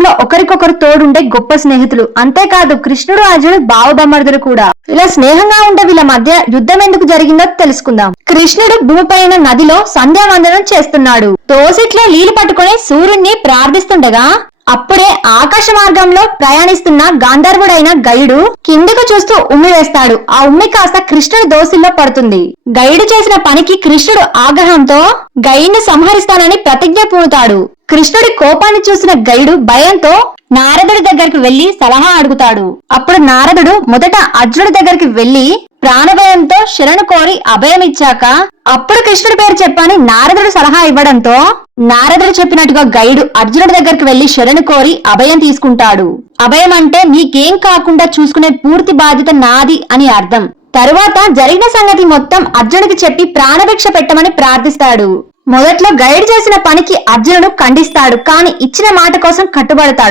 యుద్ధంలో ఒకరికొకరు తోడుండే గొప్ప స్నేహితులు. అంతేకాదు కృష్ణుడు అర్జునుడు బావబమ్మర్దులు కూడా. ఇలా స్నేహంగా ఉండే వీళ్ళ మధ్య యుద్ధం ఎందుకు జరిగిందో తెలుసుకుందాం. కృష్ణుడు భూమిపైన నదిలో సంధ్యావందనం చేస్తున్నాడు. దోసిట్లో నీళ్లు పట్టుకుని సూర్యుడిని ప్రార్థిస్తుండగా అప్పుడే ఆకాశ మార్గంలో ప్రయాణిస్తున్న గాంధర్వుడైన గయుడు కిందకు చూస్తూ ఉమ్మి వేస్తాడు. ఆ ఉమ్మి కాస్త కృష్ణుడి దోసిల్లో పడుతుంది. గయుడు చేసిన పనికి కృష్ణుడు ఆగ్రహంతో గయుడిని సంహరిస్తానని ప్రతిజ్ఞ పూనుతాడు. కృష్ణుడి కోపాన్ని చూసిన గయుడు భయంతో నారదుడి దగ్గరికి వెళ్లి సలహా అడుగుతాడు. అప్పుడు నారదుడు మొదట అర్జునుడి దగ్గరికి వెళ్లి ప్రాణభయంతో శరణు కోరి అభయం ఇచ్చాక అప్పుడు కృష్ణుడి పేరు చెప్పని నారదుడు సలహా ఇవ్వడంతో నారదుడు చెప్పినట్టుగా గయుడు అర్జునుడి దగ్గరికి వెళ్లి శరణు కోరి అభయం తీసుకుంటాడు. అభయం అంటే నీకేం కాకుండా చూసుకునే పూర్తి బాధ్యత నాది అని అర్థం. తరువాత జరిగిన సంగతి మొత్తం అర్జునుడికి చెప్పి ప్రాణభిక్ష పెట్టమని ప్రార్థిస్తాడు. మొదట్లో గైడ్ చేసిన పనికి అర్జునుడు ఖండిస్తాడు, కానీ ఇచ్చిన మాట కోసం కట్టుబడతాడు.